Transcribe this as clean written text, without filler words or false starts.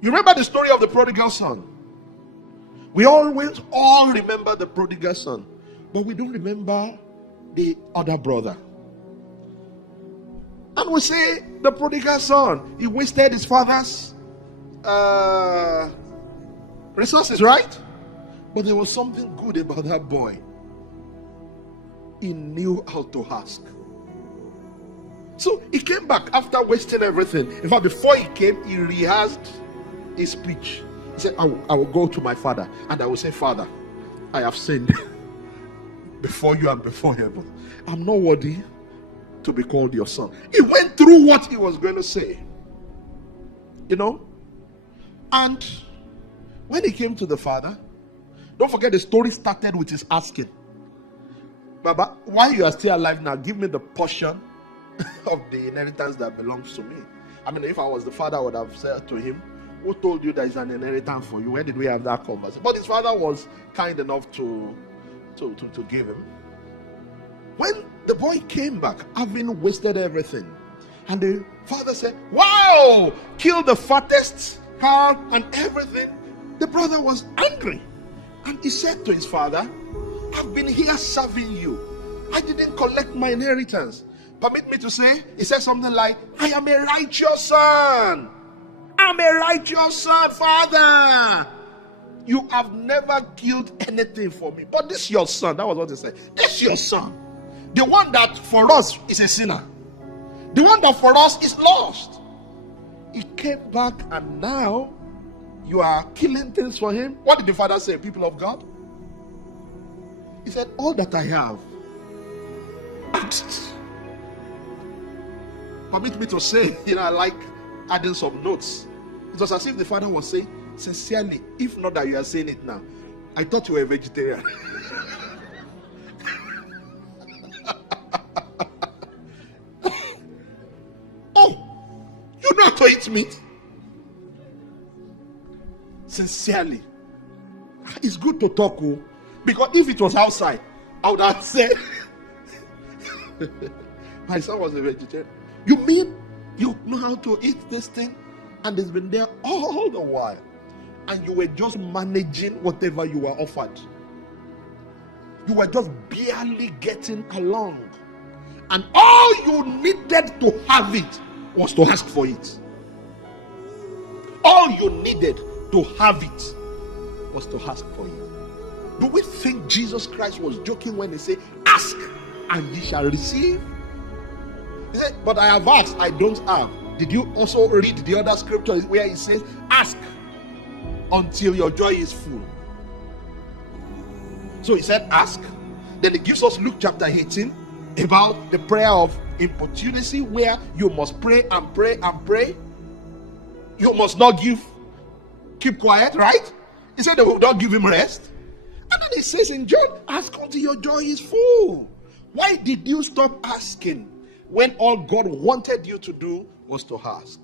You remember the story of the prodigal son? We always all remember the prodigal son, but we don't remember the other brother. And we say the prodigal son, he wasted his father's resources, right? But there was something good about that boy. He knew how to ask. So he came back after wasting everything. In fact, before he came, he rehearsed his speech. He said, I will go to my father and I will say, Father, I have sinned before you and before heaven. I'm not worthy to be called your son. He went through what he was going to say. You know? And when he came to the father, don't forget the story started with his asking, Baba, while you are still alive now, give me the portion of the inheritance that belongs to me. I mean, if I was the father, I would have said to him, who told you there is an inheritance for you? When did we have that conversation? But his father was kind enough to give him. When the boy came back, having wasted everything, and the father said, wow, kill the fattest calf and everything, the brother was angry. And he said to his father, I've been here serving you. I didn't collect my inheritance. Permit me to say, he said something like, I am a righteous son. I'm a righteous son, Father. You have never killed anything for me. But this is your son. That was what he said. This is your son. The one that for us is a sinner. The one that for us is lost. He came back and now you are killing things for him. What did the father say, people of God? He said, all that I have. Permit me to say, I like adding some notes. It was as if the father was saying, sincerely, if not that you are saying it now, I thought you were a vegetarian. Oh, you know how to eat meat? Sincerely. It's good to talk, because if it was outside, I would have said, my son was a vegetarian. You mean you know how to eat this thing? And it's been there all the while. And you were just managing whatever you were offered. You were just barely getting along. And all you needed to have it was to ask for it. All you needed to have it was to ask for it. Do we think Jesus Christ was joking when he said, ask and ye shall receive? He said, but I have asked, I don't have. Did you also read the other scripture where it says, ask until your joy is full? So he said, ask. Then he gives us Luke chapter 18 about the prayer of importunity, where you must pray and pray and pray. You must not keep quiet, right? He said they will not give him rest. And then he says in John, ask until your joy is full. Why did you stop asking when all God wanted you to do was to ask?